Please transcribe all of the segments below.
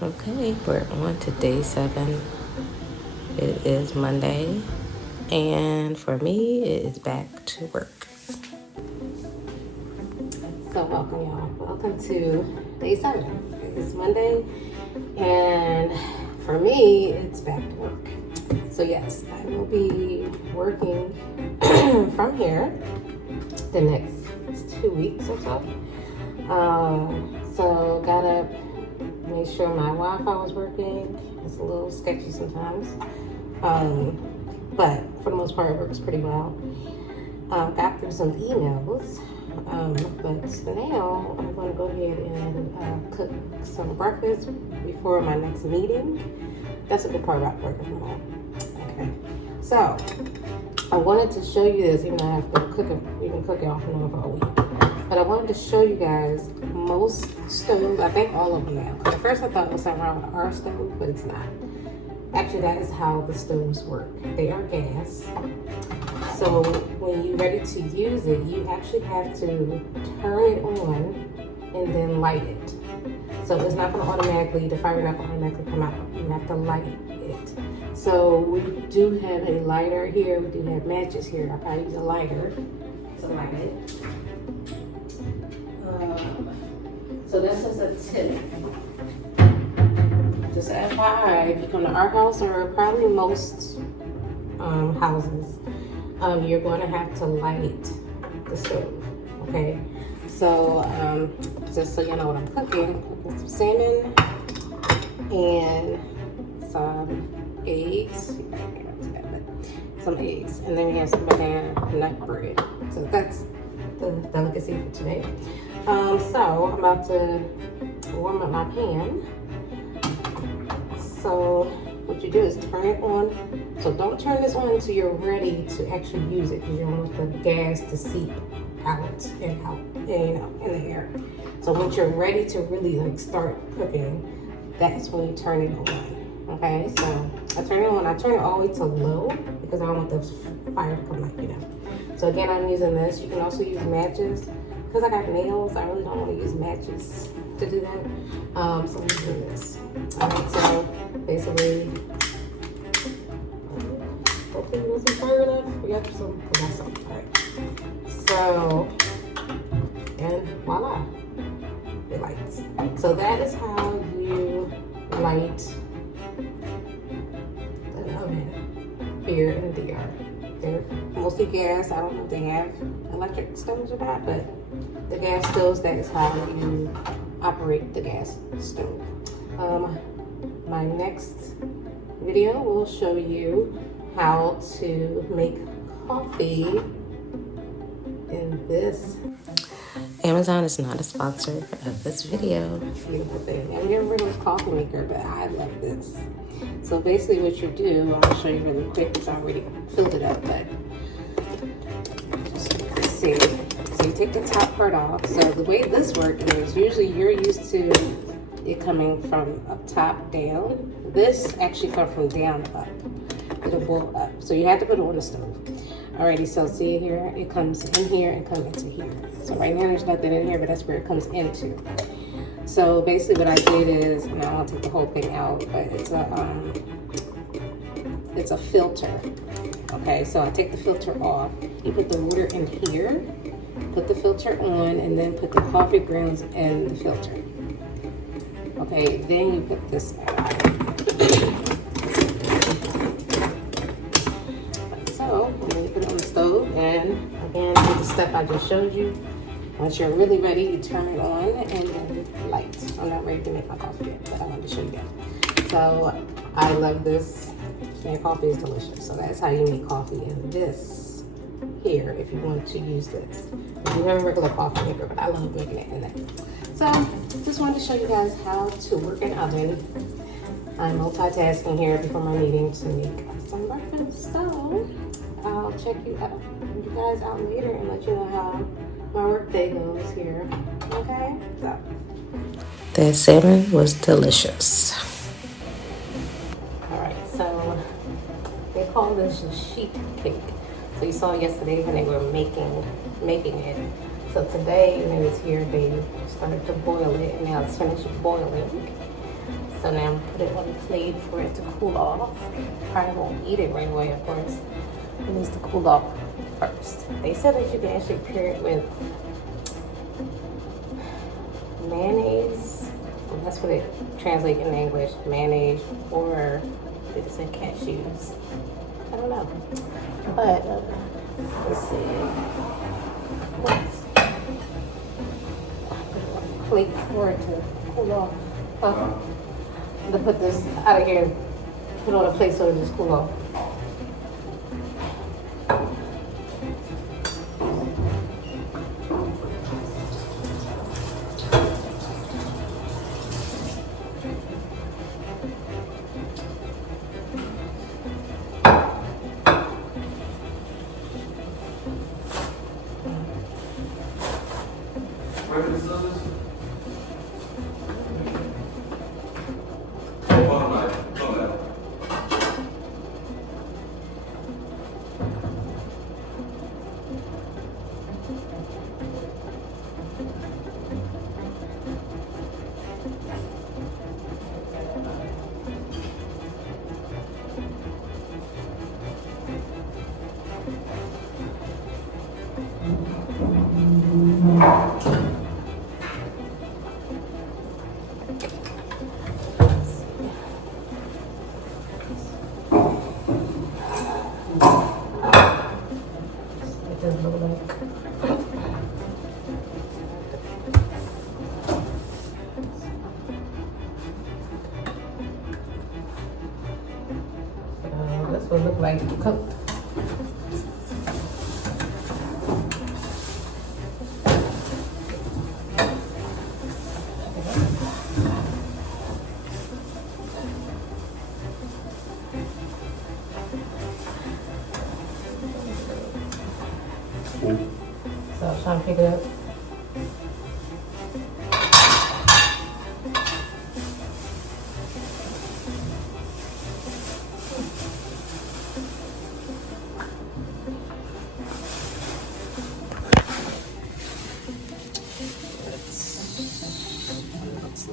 Okay, we're on to day 7. It is Monday, and for me, it is back to work. So welcome, y'all. Welcome to day 7. It is Monday, and for me, it's back to work. So yes, I will be working from here the next 2 weeks or so. So got up, made sure my Wi-Fi was working. It's a little sketchy sometimes, but for the most part, it works pretty well. Got through some emails, but now I'm going to go ahead and cook some breakfast before my next meeting. That's a good part about working from home. Okay, so I wanted to show you this, even though I've been cooking off and on for a week. But I wanted to show you guys most stoves, I think all of them now. Because at first I thought it was something wrong with our stove, but it's not. Actually, that is how the stoves work. They are gas. So when you're ready to use it, you actually have to turn it on and then light it. So it's not going to automatically, the fire not going to automatically come out. You have to light it. So we do have a lighter here. We do have matches here. I probably use a lighter to light it. So that's just a tip. Just FYI, if you come to our house or probably most houses, you're going to have to light the stove. Okay. So just so you know what I'm cooking some salmon and some eggs. Some eggs, and then we have some banana nut bread. So that's the delicacy for today. So I'm about to warm up my pan. So what you do is turn it on. So don't turn this on until you're ready to actually use it, because you don't want the gas to seep out and out, and, in the air. So once you're ready to really start cooking, that's when you turn it on. Okay, so I turn it on. I turn it all the way to low because I don't want the fire to come out, So again, I'm using this. You can also use matches. Because I got nails, I really don't want to use matches to do that. So I'm using this. Alright, so basically, hopefully it wasn't fire enough. We got some. Alright. So, and voila, it lights. So that is how you light an oven here in the DR. They're mostly gas. I don't know if they have electric stoves or not, but the gas stoves, that is how you operate the gas stove. My next video will show you how to make coffee in this. Amazon is not a sponsor of this video. Beautiful thing. I've never heard of a coffee maker, but I love this. So basically what you do, I'm going to show you really quick because I already filled it up, but just so you can see. So you take the top part off. So the way this works is usually you're used to it coming from up top down. This actually comes from down up. It'll boil up. So you have to put it on the stove. Alrighty, so see here, it comes in here and comes into here. So right now there's nothing in here, but that's where it comes into. So basically what I did is, and I won't take the whole thing out, but it's a filter. Okay, so I take the filter off. You put the water in here, put the filter on, and then put the coffee grounds in the filter. Okay, then you put this So, then you put it on the stove, and again, do the step I just showed you. Once you're really ready, you turn it on and then light. I'm not ready to make my coffee yet, but I wanted to show you that. So, I love this. And coffee is delicious. So that's how you make coffee in this here if you want to use this. You have a regular coffee maker, but I love making it in that. So just wanted to show you guys how to work an oven. I'm multitasking here before my meeting to make some breakfast. So I'll check you guys out later and let you know how my work day goes here. Okay? So that salmon was delicious. So they call this a sheet cake. So you saw yesterday when they were making it. So today when it's here, they started to boil it, and now it's finished boiling. So So now I'm put it on the plate for it to cool off. Probably won't eat it right away, of course. It needs to cool off first. They said that you can actually pair it with mayonnaise. Well, that's what it translates in English, mayonnaise, or they just said cashews. I don't know. But let's see. Plate for it to cool off. I'm gonna put this out of here, put it on a plate so it just cool off. Where are the scissors? This will look like cooked. So I'm trying to pick it up.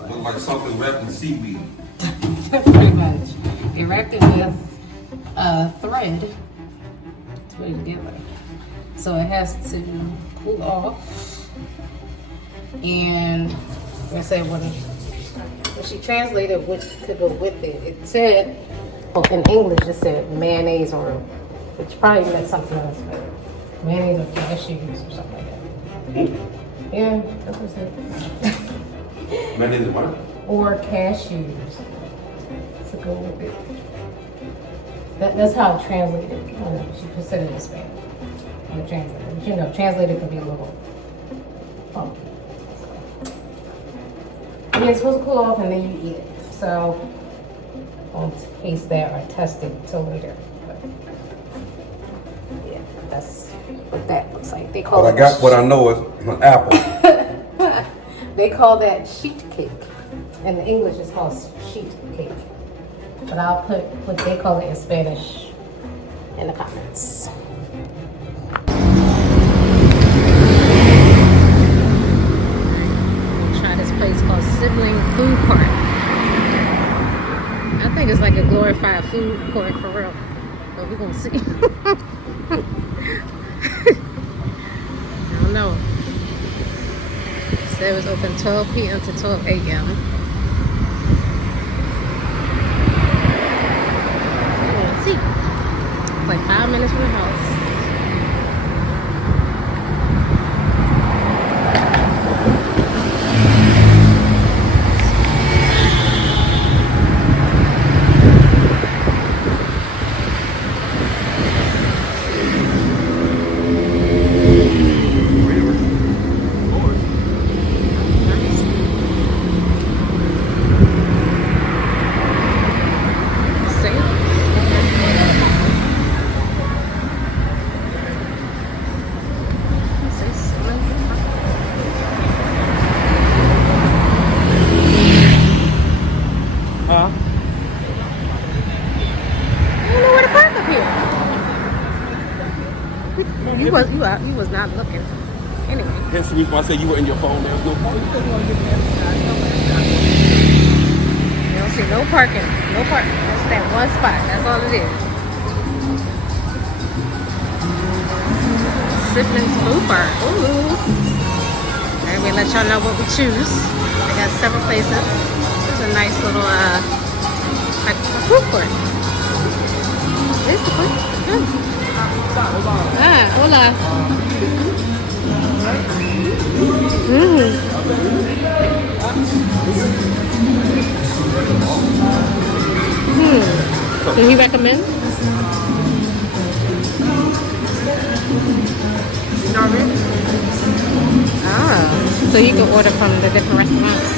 Look like something wrapped in seaweed. Pretty much. They wrapped it with thread to put it together. So it has to cool off. And like I said, when she translated what to go with it, it said, well, in English it said mayonnaise, or which probably meant something else, but mayonnaise or cashews or something like that. Yeah, that's what it said. Mayonnaise and what? Or cashews to go with it. That's how it translated. She just said it in Spanish. On the translator. But you know, translated can be a little funky. Yeah, it's supposed to cool off and then you eat it. So I won't taste that or test it till later. But yeah, that's what that looks like. They call But I got what I know is an apple. They call that sheet cake. In English, it's called sheet cake. But I'll put what they call it in Spanish in the comments. Try this place called Sibling Food Court. I think it's like a glorified food court for real. But we're gonna see. I don't know. So it was open 12 p.m. to 12 a.m. Let's see. It's like 5 minutes from the house. You was not looking. Anyway. Hence the reason why I said you were in your phone. There was no phone. You don't see no parking. No parking. That's that one spot. That's all it is. Siblings Blue Park. Ooh. Alright, we let y'all know what we choose. They got several places. There's a nice little like a food court. This is good. Ah, hola. Can you recommend? Ah, so you can order from the different restaurants,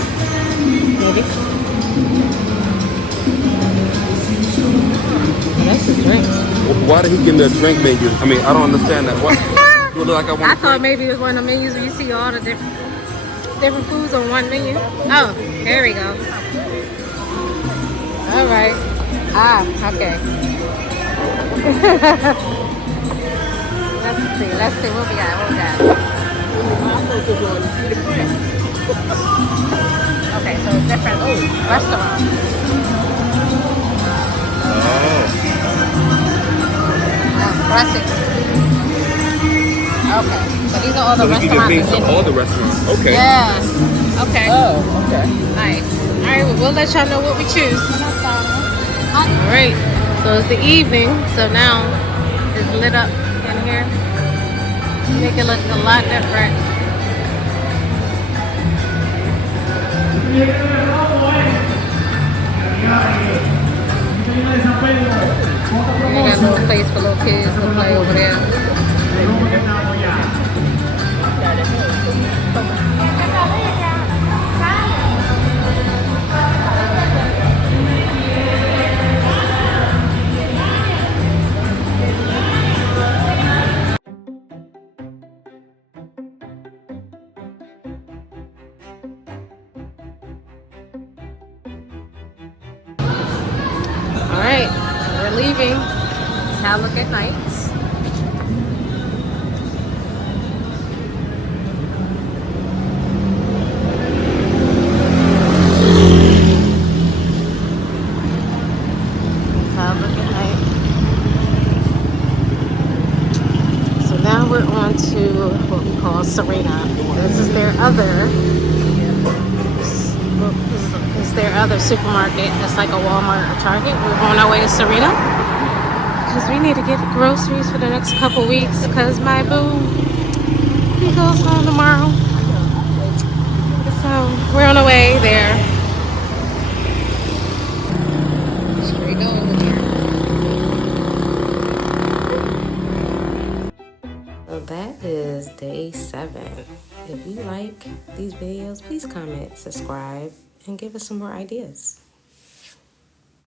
maybe. Oh, that's a drink. Why did he give me a drink menu? I mean, I don't understand that. What? You look like I want I thought maybe it was one of the menus where you see all the different foods on one menu. Oh, there we go. All right. Ah, okay. Let's see what we got. Okay, so it's different restaurants. Dressings. Okay, so these are all the restaurants. All the restaurants. Okay. Yeah. Okay. Oh, okay. Nice. All right, we'll let y'all know what we choose. All right. So it's the evening. So now it's lit up in here. Make it look a lot different. They got a little place for little kids to play over there. All right, we're leaving. Now look at nights. Now look at night. So now we're on to what we call Serena. This is their other. It's their other supermarket. It's like a Walmart or Target. We're on our way to Serena because we need to get groceries for the next couple weeks because my boo, he goes home tomorrow. So we're on our way there. Straight over here. So that is day 7. If you like these videos, please comment, subscribe, and give us some more ideas.